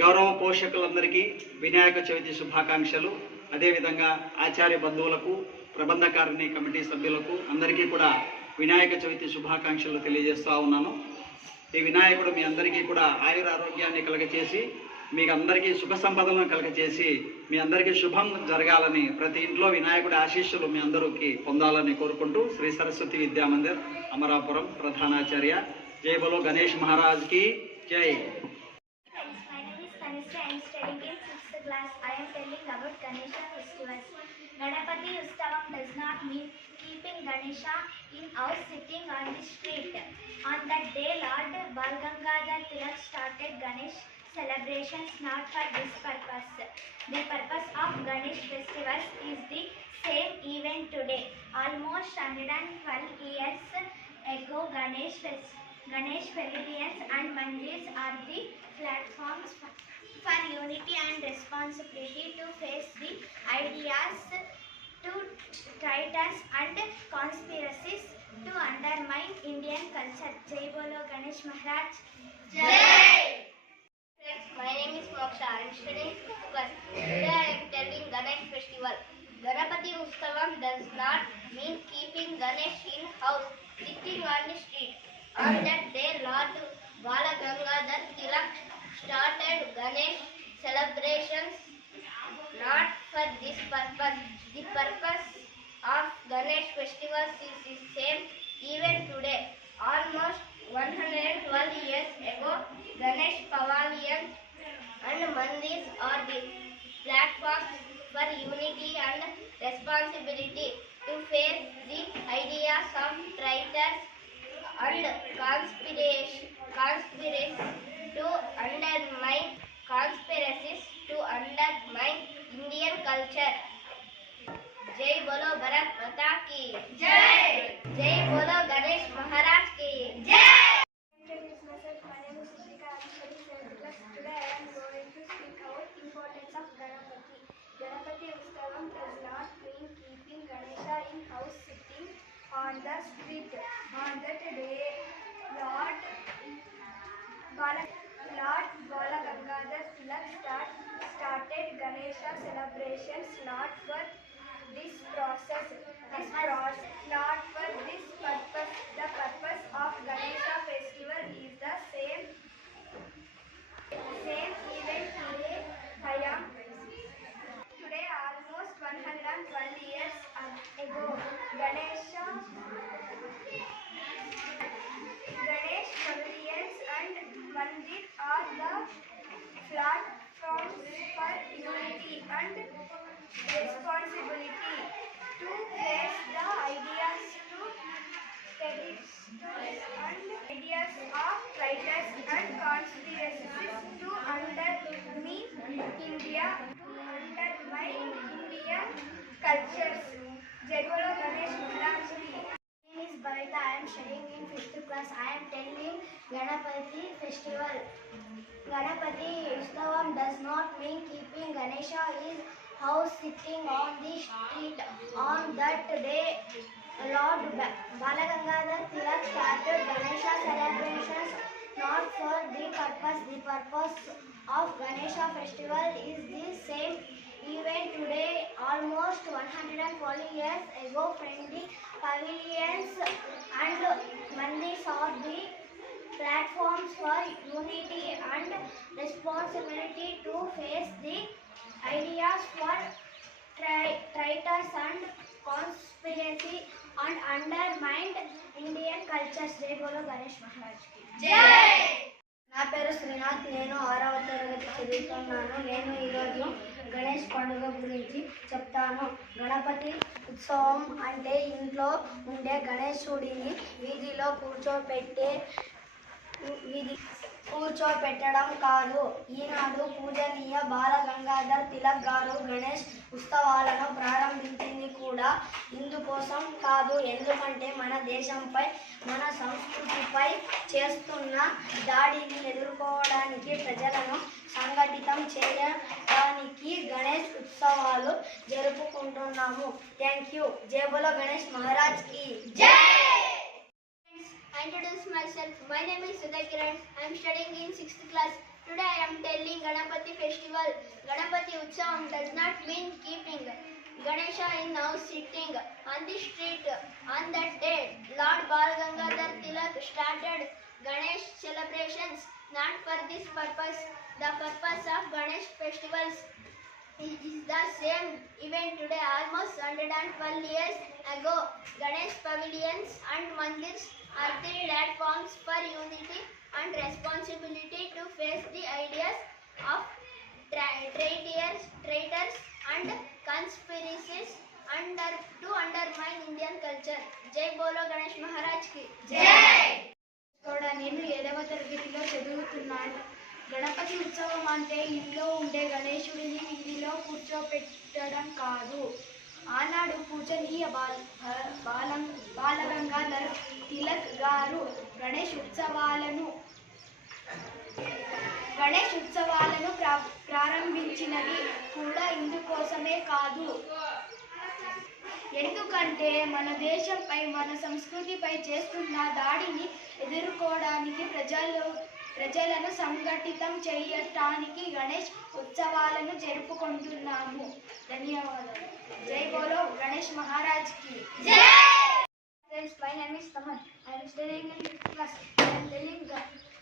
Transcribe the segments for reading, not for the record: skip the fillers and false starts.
గౌరవ పోషకులందరికీ వినాయక చవితి శుభాకాంక్షలు. అదేవిధంగా ఆచార్య బంధువులకు, ప్రబంధకారిణి కమిటీ సభ్యులకు అందరికీ కూడా వినాయక చవితి శుభాకాంక్షలు తెలియజేస్తూ ఉన్నాను. ఈ వినాయకుడు మీ అందరికీ కూడా ఆయురారోగ్యాన్ని కలగచేసి, మీకు అందరికీ సుఖ సంపదలను కలగచేసి, మీ అందరికీ శుభం జరగాలని, ప్రతి ఇంట్లో వినాయకుడి ఆశీస్సులు మీ అందరికీ పొందాలని కోరుకుంటూ శ్రీ సరస్వతి విద్యామందిర్ అమరాపురం ప్రధానాచార్య. జై బలో గణేష్ మహారాజ్ కి జై. Ganapati Utsavam does not mean keeping Ganesha in house sitting on the street. On that day, Lord Balgangadhar Tilak started Ganesh celebrations not for this purpose. The purpose of Ganesh festivals is the same even today. Almost 112 years ago, Ganesh pavilions and mandirs are the platforms for unity and responsibility to face the ideas, to traitors and conspiracies to undermine Indian culture. Jai Bolo Ganesh Maharaj. Jai! My name is Moksha. I am studying 6th class. Today I am telling Ganesh festival. Ganapati Utsavam does not mean keeping Ganesh in house, sitting on the street. On that day, Lord Balgangadhar Tilak started Ganesh celebrations not for this purpose. The purpose of Ganesh festivals is the same even today. Almost 112 years ago, Ganesh pavilions and mandirs are the platforms for unity and responsibility to face the ideas of traitors and conspiracies to undermine Indian culture. Jai Bolo Bharat Mata ki Jai! Jai Bolo Ganesh Maharaj ki Jai! My name is Srika. I am studying 7th class. Today I am going to speak about importance of Ganapati. Ganapati Utsavam does not mean keeping Ganesha in house sitting on the street. On that day, Lord Balgangadhar Tilak started Ganesha celebrations not for this purpose. The purpose of Ganesha festival is the same even today. Today, almost 112 years ago, Ganesh pavilions and mandir are the platforms for unity and responsibility to face the ideas of traitors and conspiracies to undermine Indian cultures. Jai Bolo Ganesh Maharaj ki. My name is Bhavita. I am studying in 5th class. I am telling Ganapati festival. Ganapati Utsavam does not mean keeping Ganesha in house sitting on the street. On that day, Lord Balgangadhar Tilak started Ganesha celebrations not for the purpose. The purpose of Ganesha festival is the same even today. Almost 140 years ago, friendly pavilions and mandirs are the platforms for unity and responsibility to face the ideas for traitors and conspiracy and undermined Indian cultures. Jai Bolo Ganesh Maharaj ki Jai! నా పేరు శ్రీనాథ్. నేను 6వ తరగతి చదువుతున్నాను. నేను ఈరోజు గణేష్ పండుగ గురించి చెప్తాను. గణపతి ఉత్సవం అంటే ఇంట్లో ఉండే గణేశుడిని వీధిలో కూర్చోపెట్టడం కాదు. ఈనాడు పూజనీయ బాలగంగాధర్ తిలక్ గారు గణేష్ ఉత్సవాలను ప్రారంభించింది కూడా ఇందుకోసం కాదు. ఎందుకంటే మన దేశంపై, మన సంస్కృతిపై చేస్తున్న దాడిని ఎదుర్కోవడానికి, ప్రజలను సంఘటితం చేయడానికి గణేష్ ఉత్సవాలు జరుపుకుంటున్నాము. Thank you. జై బోలో గణేష్ మహారాజ్ కి జై. I introduce myself. My name is Sudhir Kiran. I am studying in 6th class. Today I am telling Ganapati festival. Ganapati Utsavam does not mean keeping Ganesha in house sitting on the street. On that day, Lord Bal Gangadhar Tilak started Ganesh celebrations. Not for this purpose. The purpose of Ganesh festivals is the same event today. Almost 112 years ago, Ganesh pavilions and mandirs are the platforms for unity and responsibility to face the ideas of traitors and conspiracies to undermine Indian culture. Jai Bolo Ganesh Maharaj ki. Jai! నేను 7వ తరగతిలో చదువుతున్నాను. గణపతి ఉత్సవం అంటే ఇంట్లో ఉండే గణేశుడిని వీధిలో కూర్చోపెట్టడం కాదు. ఆనాడు పూజనీయ బాలగంగాధర్ తిలక్ గారు గణేష్ ఉత్సవాలను ప్రారంభించినది కూడా ఇందుకోసమే కాదు. ఎందుకంటే మన దేశంపై మన సంస్కృతిపై చేస్తున్న దాడిని ఎదుర్కోవడానికి ప్రజలను సంఘటితం చేయటానికి గణేష్ ఉత్సవాలను జరుపుకుంటున్నాము. ధన్యవాదాలు. జై బోలో గణేష్ మహారాజ్ కి జై. Friends, my name is Taman. I am studying in 5th class. I am telling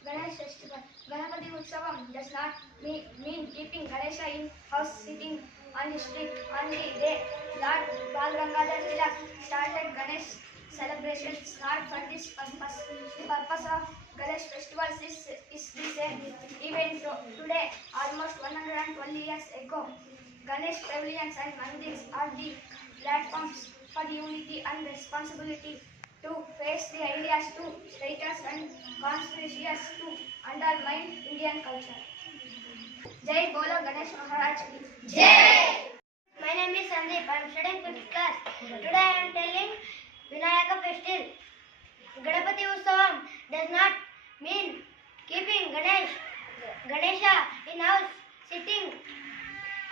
Ganesh festival. Ganapati Utsavam does not mean keeping Ganesha in house sitting on the street. On the day Lord Bal Gangadhar Tilak started Ganesh celebrations. Not for this purpose. The purpose of Ganesh festivals is the same event today. Almost 112 years ago, Ganesh pavilions and mandirs are the platforms for unity and responsibility to face the ideas to traitors and conspiracies to undermine Indian culture. Jai Bolo Ganesh Maharaj ki Jai. My name is Sandeep. I am studying 5th class. Today I am telling Vinayaka festival. Ganapati Utsavam does not mean keeping Ganesha in house sitting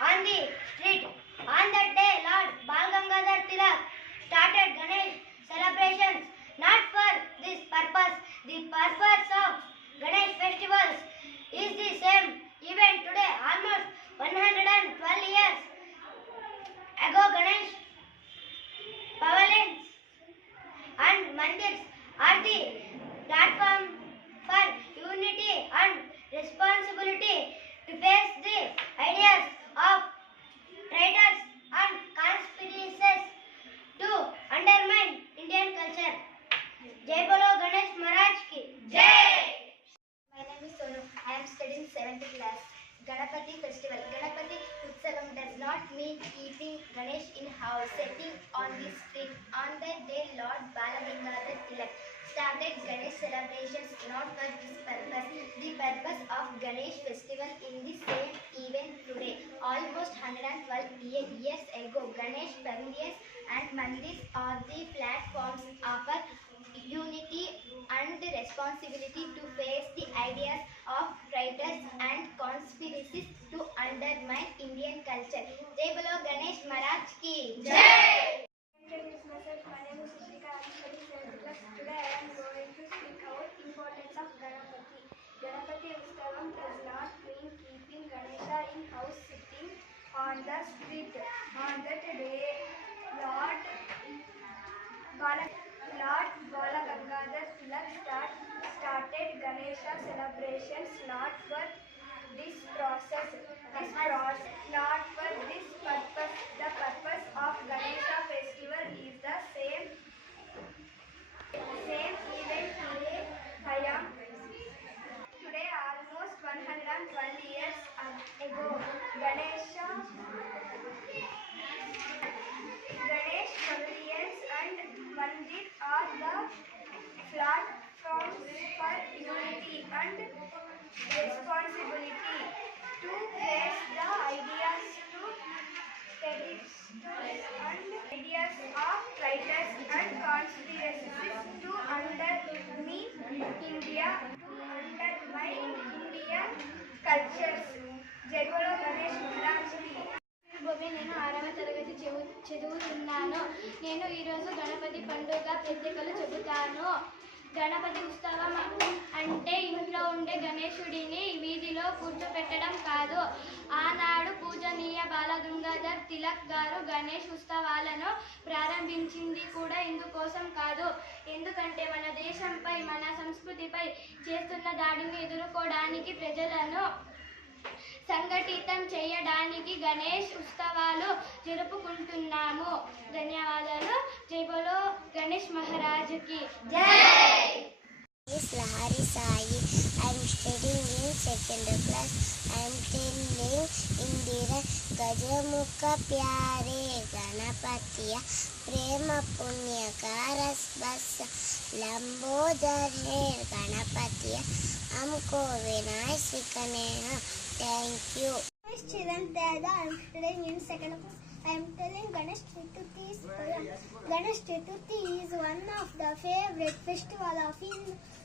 on the street. On that day, Lord Bal Gangadhar Tilak started Ganesh celebrations. Not for this purpose. The purpose of Ganesh festivals is the same event today. Almost 112 years ago, Ganesh pavilions and mandirs are the platform for unity and responsibility to face the ideas of traitors and conspiracies to undermine Indian culture. Jai Bolo Ganesh Maharaj ki Jai. My name is Sonu. I am studying 7th class. Ganapati festival. Ganapati Utsavam does not mean keeping Ganesh in house, setting on the street. On that day, Lord Balagangadhar Tilak started Ganesh celebrations. Not for this purpose. The purpose of Ganesh festival in the same event today. Almost 112 years ago, Ganesh pavilions and mandirs are the platforms for unity and responsibility to face the ideas of traitors and conspiracies to undermine Indian culture. Jai Bolo Ganesh Maharaj ki Jai. Introduce myself. My name is Sushika. I am studying 7th class. Today I am going to speak about importance of Ganapati. Ganapati Utsavam does not mean keeping Ganesha in house sitting on the street. On that day, Lord Balagangadhar Tilak started Ganesha celebrations. Not for this process. Not for this purpose. The purpose of Ganesha festival is the same event today. Today almost 112 years ago, Ganesh pavilions and mandir are the platforms for unity and responsibility to face the ideas of traitors and conspiracies to undermine Indian cultures. Jai Bolo Ganesh Maharaj ki. నేను 6వ తరగతి చదువుతున్నాను. నేను ఈరోజు గణపతి పండుగ ప్రత్యేకలు చెబుతాను. గణపతి ఉత్సవం అంటే ఇంట్లో ఉండే గణేశుడిని వీధిలో కూర్చోపెట్టడం కాదు. ఆనాడు పూజనీయ బాలగంగాధర్ తిలక్ గారు గణేష్ ఉత్సవాలను ప్రారంభించింది కూడా ఇందుకోసం కాదు. ఎందుకంటే మన దేశంపై, మన సంస్కృతిపై చేస్తున్న దాడిని ఎదుర్కోవడానికి, ప్రజలను సంఘటితం చేయడానికి గణేష్ ఉత్సవాలు జరుపుకుంటున్నాము. ధన్యవాదాలు. జై బోలో గణేష్ మహారాజుకి జై. Is Lahari Sai. I am studying in second class. I am telling Indira Gajamukha Pyare Ganapatiya Prema Punya Karas Basa Lambodar Hair Ganapatiya Amko Vinay Sikaneha. Thank you. Children, I am studying in second class. I am telling Ganesh Chaturthi's poem. Ganesh Chaturthi is one of the favorite festival of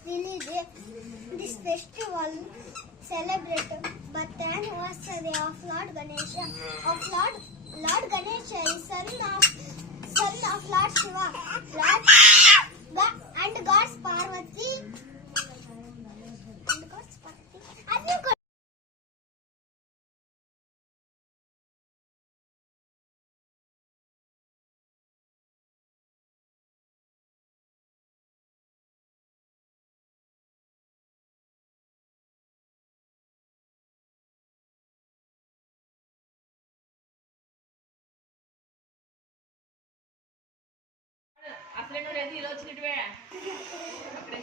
religion. This festival celebrates birth anniversary of Lord Ganesha. Lord Ganesha is son of Lord Shiva, and God's Parvati. అసలే నువ్వు ready ఇలా వచ్చినట్టువే అక్కడే